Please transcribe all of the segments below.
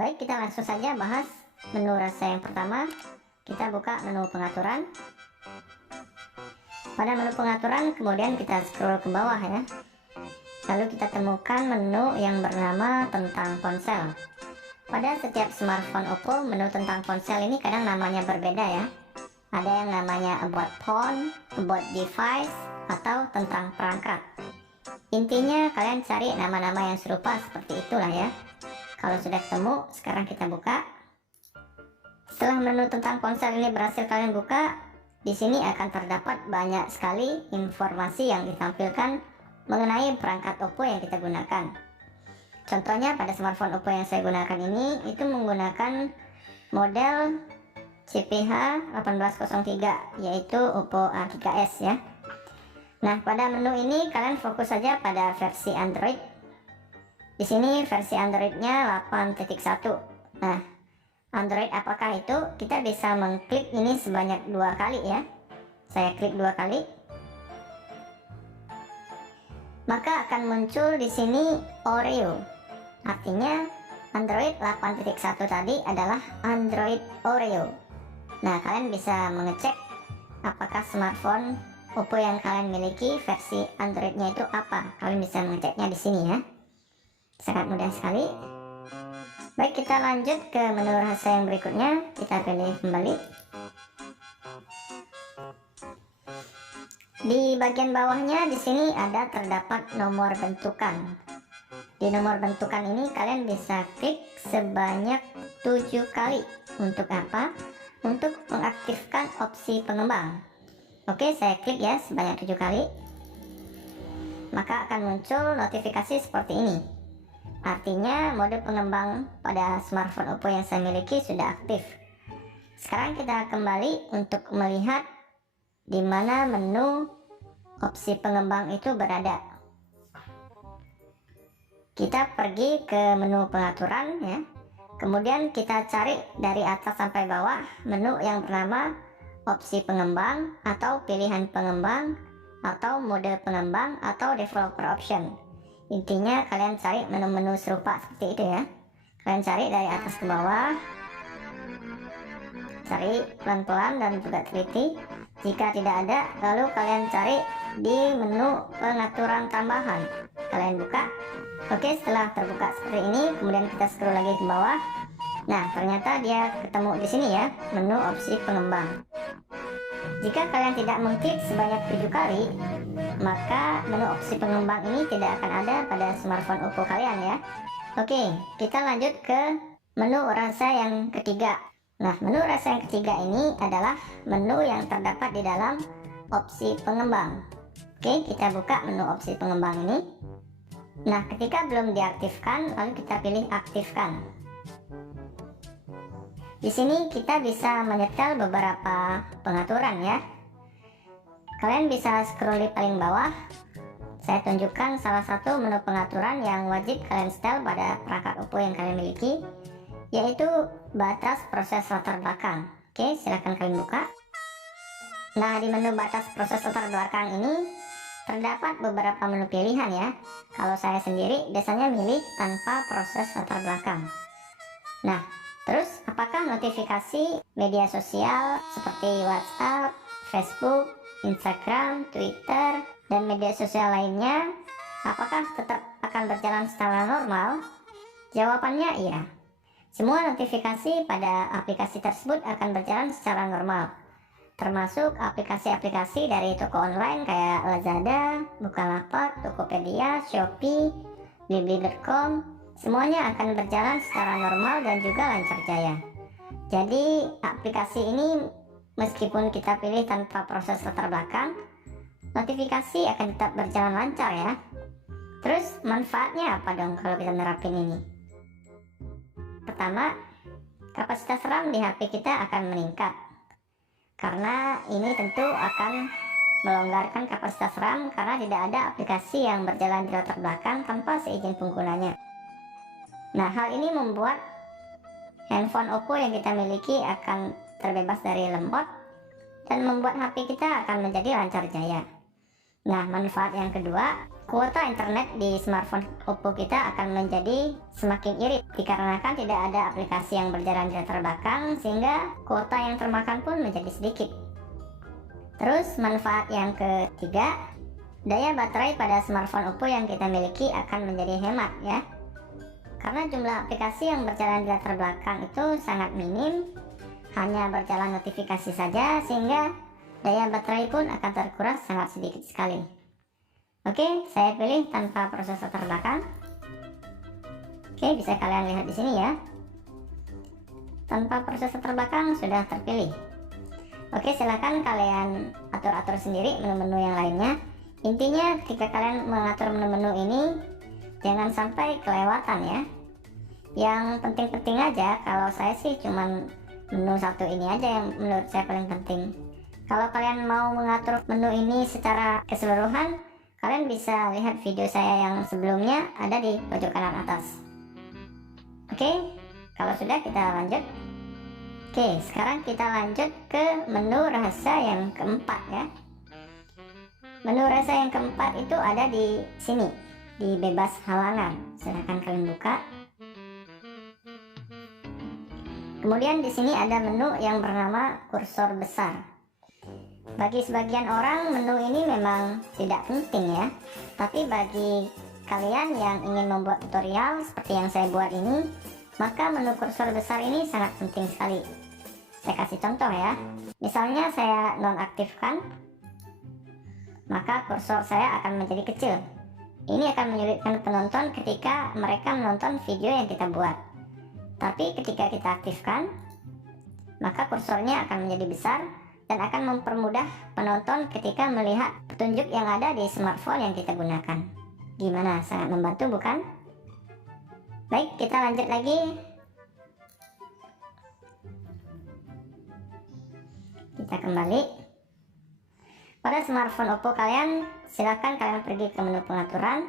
Baik, kita langsung saja bahas menu rasa yang pertama. Kita buka menu pengaturan. Pada menu pengaturan, kemudian kita scroll ke bawah ya. Lalu kita temukan menu yang bernama tentang ponsel. Pada setiap smartphone Oppo, menu tentang ponsel ini kadang namanya berbeda ya. Ada yang namanya about phone, about device, atau tentang perangkat. Intinya kalian cari nama-nama yang serupa seperti itulah ya. Kalau sudah ketemu, sekarang kita buka. Setelah menu tentang ponsel ini berhasil kalian buka, di sini akan terdapat banyak sekali informasi yang ditampilkan mengenai perangkat Oppo yang kita gunakan. Contohnya pada smartphone Oppo yang saya gunakan ini, itu menggunakan model CPH 1803, yaitu Oppo A3s ya. Nah, pada menu ini kalian fokus saja pada versi Android. Di sini versi Androidnya 8.1. Nah, Android apakah itu? Kita bisa mengklik ini sebanyak 2 kali ya. Saya klik 2 kali. Maka akan muncul di sini Oreo. Artinya Android 8.1 tadi adalah Android Oreo. Nah, kalian bisa mengecek apakah smartphone Oppo yang kalian miliki versi Androidnya itu apa. Kalian bisa mengeceknya di sini ya. Sangat mudah sekali. Baik, kita lanjut ke menu rahasia yang berikutnya. Kita pilih kembali. Di bagian bawahnya di sini ada terdapat nomor bentukan. Di nomor bentukan ini kalian bisa klik sebanyak 7 kali. Untuk apa? Untuk mengaktifkan opsi pengembang. Oke, saya klik ya sebanyak 7 kali. Maka akan muncul notifikasi seperti ini. Artinya mode pengembang pada smartphone Oppo yang saya miliki sudah aktif. Sekarang kita kembali untuk melihat di mana menu opsi pengembang itu berada. Kita pergi ke menu pengaturan ya. Kemudian kita cari dari atas sampai bawah menu yang bernama opsi pengembang atau pilihan pengembang atau mode pengembang atau developer option. Intinya kalian cari menu-menu serupa seperti itu ya. Kalian cari dari atas ke bawah, cari pelan-pelan dan juga teliti. Jika tidak ada, lalu kalian cari di menu pengaturan tambahan. Kalian buka. Oke, setelah terbuka seperti ini, kemudian kita scroll lagi ke bawah. Nah, ternyata dia ketemu di sini ya, menu opsi pengembang. Jika kalian tidak mengklik sebanyak 7 kali, maka menu opsi pengembang ini tidak akan ada pada smartphone Oppo kalian ya. Oke, kita lanjut ke menu rasa yang ketiga. Nah, menu rasa yang ketiga ini adalah menu yang terdapat di dalam opsi pengembang. Oke, kita buka menu opsi pengembang ini. Nah, ketika belum diaktifkan, lalu kita pilih aktifkan. Di sini kita bisa menyetel beberapa pengaturan ya. Kalian bisa scroll di paling bawah. Saya tunjukkan salah satu menu pengaturan yang wajib kalian setel pada perangkat Oppo yang kalian miliki, yaitu batas proses latar belakang. Oke, silahkan kalian buka. Nah, di menu batas proses latar belakang ini terdapat beberapa menu pilihan ya. Kalau saya sendiri biasanya milih tanpa proses latar belakang. Nah, terus apakah notifikasi media sosial seperti WhatsApp, Facebook, Instagram, Twitter, dan media sosial lainnya, apakah tetap akan berjalan secara normal? Jawabannya iya. Semua notifikasi pada aplikasi tersebut akan berjalan secara normal, termasuk aplikasi-aplikasi dari toko online kayak Lazada, Bukalapak, Tokopedia, Shopee, Blibli.com. Semuanya akan berjalan secara normal dan juga lancar jaya. Jadi aplikasi ini meskipun kita pilih tanpa proses latar belakang, notifikasi akan tetap berjalan lancar ya. Terus manfaatnya apa dong kalau kita nerapin ini? Pertama, kapasitas RAM di HP kita akan meningkat. Karena ini tentu akan melonggarkan kapasitas RAM karena tidak ada aplikasi yang berjalan di latar belakang tanpa seizin penggunanya. Nah, hal ini membuat handphone Oppo yang kita miliki akan terbebas dari lembot dan membuat HP kita akan menjadi lancar jaya. Nah, manfaat yang kedua, kuota internet di smartphone Oppo kita akan menjadi semakin irit dikarenakan tidak ada aplikasi yang berjalan di latar belakang, sehingga kuota yang termakan pun menjadi sedikit. Terus manfaat yang ketiga, daya baterai pada smartphone Oppo yang kita miliki akan menjadi hemat ya. Karena jumlah aplikasi yang berjalan di latar belakang itu sangat minim, hanya berjalan notifikasi saja, sehingga daya baterai pun akan terkuras sangat sedikit sekali. Oke, saya pilih tanpa proses latar belakang. Oke, bisa kalian lihat di sini ya. Tanpa proses latar belakang sudah terpilih. Oke, silakan kalian atur-atur sendiri menu-menu yang lainnya. Intinya ketika kalian mengatur menu-menu ini, jangan sampai kelewatan ya. Yang penting-penting aja, kalau saya sih cuman menu satu ini aja yang menurut saya paling penting. Kalau kalian mau mengatur menu ini secara keseluruhan, kalian bisa lihat video saya yang sebelumnya ada di pojok kanan atas. Oke, kalau sudah kita lanjut. Oke, sekarang kita lanjut ke menu rahasia yang keempat ya. Menu rahasia yang keempat itu ada di sini, di bebas halangan. Silahkan kalian buka. Kemudian di sini ada menu yang bernama kursor besar. Bagi sebagian orang menu ini memang tidak penting ya, tapi bagi kalian yang ingin membuat tutorial seperti yang saya buat ini, maka menu kursor besar ini sangat penting sekali. Saya kasih contoh ya, misalnya saya nonaktifkan, maka kursor saya akan menjadi kecil. Ini akan menyulitkan penonton ketika mereka menonton video yang kita buat. Tapi ketika kita aktifkan, maka kursornya akan menjadi besar dan akan mempermudah penonton ketika melihat petunjuk yang ada di smartphone yang kita gunakan. Gimana? Sangat membantu bukan? Baik, kita lanjut lagi. Kita kembali. Pada smartphone Oppo kalian, silakan kalian pergi ke menu pengaturan.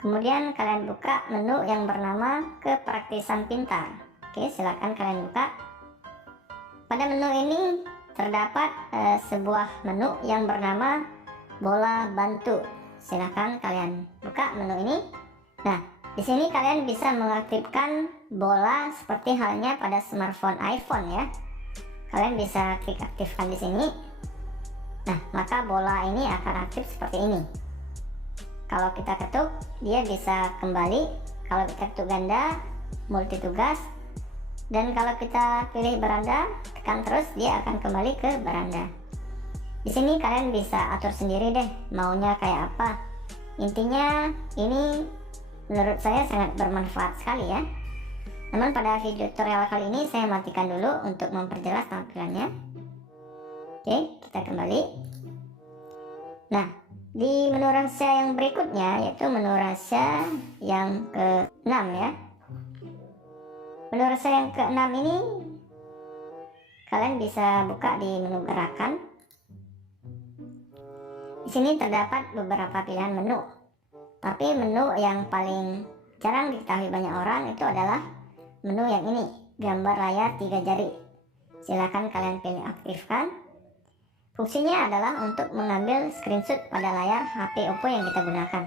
Kemudian kalian buka menu yang bernama kepraktisan pintar. Oke, silakan kalian buka. Pada menu ini terdapat sebuah menu yang bernama bola bantu. Silahkan kalian buka menu ini. Nah, di sini kalian bisa mengaktifkan bola seperti halnya pada smartphone iPhone ya. Kalian bisa klik aktifkan di sini. Nah, maka bola ini akan aktif seperti ini. Kalau kita ketuk, dia bisa kembali. Kalau kita ketuk ganda, multi tugas. Dan kalau kita pilih beranda, tekan terus, dia akan kembali ke beranda. Di sini kalian bisa atur sendiri deh, maunya kayak apa. Intinya ini menurut saya sangat bermanfaat sekali ya. Namun pada video tutorial kali ini saya matikan dulu untuk memperjelas tampilannya. Oke, kita kembali. Nah, di menu rahasia yang berikutnya yaitu menu rahasia yang ke-6 ya. Menu rahasia yang ke-6 ini kalian bisa buka di menu gerakan. Di sini terdapat beberapa pilihan menu. Tapi menu yang paling jarang diketahui banyak orang itu adalah menu yang ini, gambar layar 3 jari. Silakan kalian pilih aktifkan. Fungsinya adalah untuk mengambil screenshot pada layar HP Oppo yang kita gunakan.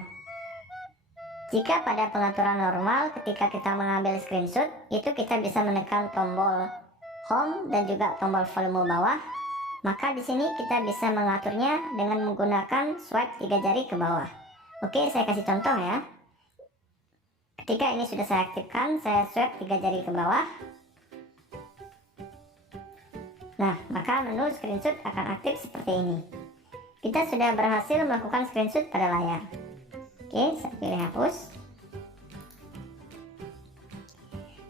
Jika pada pengaturan normal ketika kita mengambil screenshot, itu kita bisa menekan tombol home dan juga tombol volume bawah. Maka di sini kita bisa mengaturnya dengan menggunakan swipe 3 jari ke bawah. Oke, saya kasih contoh ya. Ketika ini sudah saya aktifkan, saya swipe 3 jari ke bawah. Nah, maka menu screenshot akan aktif seperti ini. Kita sudah berhasil melakukan screenshot pada layar. Oke, saya pilih hapus.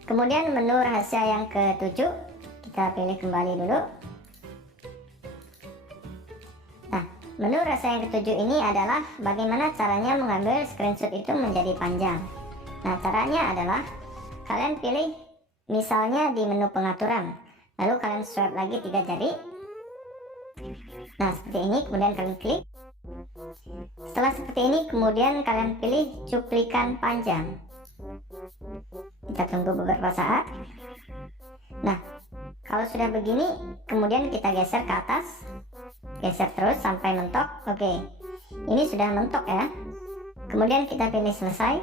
Kemudian menu rahasia yang ke-7, kita pilih kembali dulu. Nah, menu rahasia yang ke-7 ini adalah bagaimana caranya mengambil screenshot itu menjadi panjang. Nah, caranya adalah kalian pilih misalnya di menu pengaturan, lalu kalian swipe lagi 3 jari. Nah, seperti ini, kemudian kalian klik. Setelah seperti ini, kemudian kalian pilih cuplikan panjang. Kita tunggu beberapa saat. Nah, kalau sudah begini, kemudian kita geser ke atas, geser terus sampai mentok. Oke, Ini sudah mentok ya. Kemudian kita pilih selesai.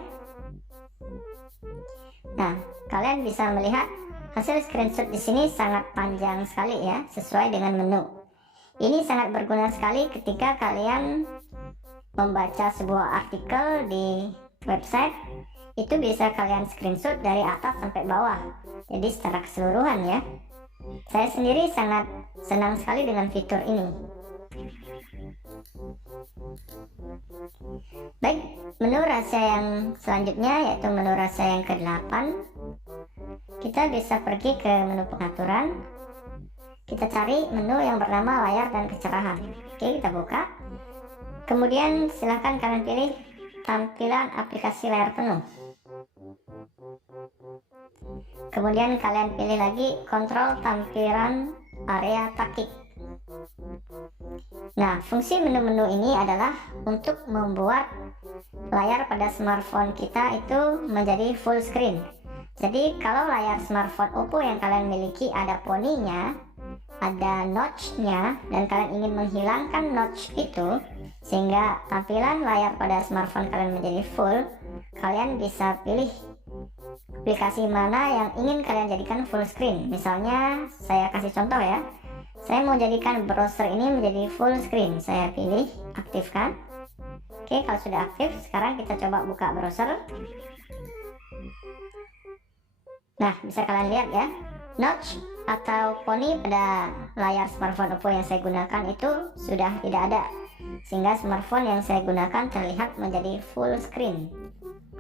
Nah, kalian bisa melihat hasil screenshot di sini sangat panjang sekali ya, sesuai dengan menu. Ini sangat berguna sekali ketika kalian membaca sebuah artikel di website. Itu bisa kalian screenshot dari atas sampai bawah, jadi secara keseluruhan ya. Saya sendiri sangat senang sekali dengan fitur ini. Baik, menu rahasia yang selanjutnya yaitu menu rahasia yang ke-8. Kita bisa pergi ke menu pengaturan. Kita cari menu yang bernama layar dan kecerahan. Oke, kita buka. Kemudian silahkan kalian pilih tampilan aplikasi layar penuh. Kemudian kalian pilih lagi kontrol tampilan area taktik. Nah, fungsi menu-menu ini adalah untuk membuat layar pada smartphone kita itu menjadi full screen. Jadi kalau layar smartphone Oppo yang kalian miliki ada poninya, ada notch-nya, dan kalian ingin menghilangkan notch itu sehingga tampilan layar pada smartphone kalian menjadi full, kalian bisa pilih aplikasi mana yang ingin kalian jadikan full screen. Misalnya saya kasih contoh ya, saya mau jadikan browser ini menjadi full screen. Saya pilih aktifkan. Oke, kalau sudah aktif, sekarang kita coba buka browser. Nah, bisa kalian lihat ya, notch atau poni pada layar smartphone Oppo yang saya gunakan itu sudah tidak ada, sehingga smartphone yang saya gunakan terlihat menjadi full screen.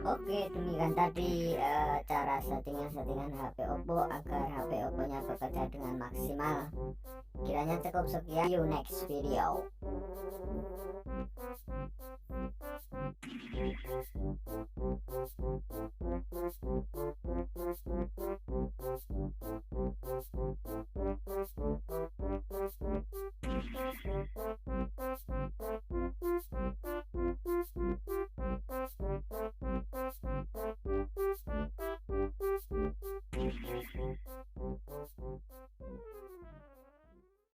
Oke, demikian tadi cara settingan HP Oppo agar HP Oppo-nya bekerja dengan maksimal. Kiranya cukup, sekian, see you next video.